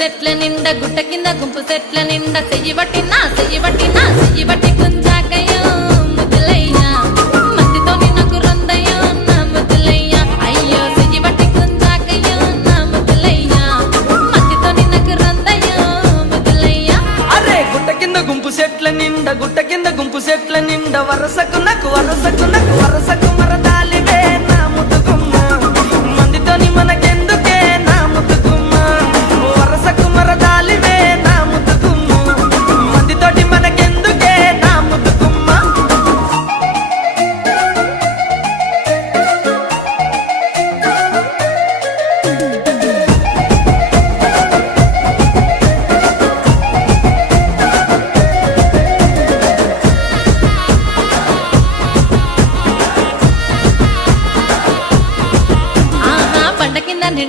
చెట్ల నిండా గుట్ట కింద గుంపు చెట్ల నిండా చెయ్యి పట్టినా చెయ్యి పట్టినా చెయ్యి పట్టుకుంది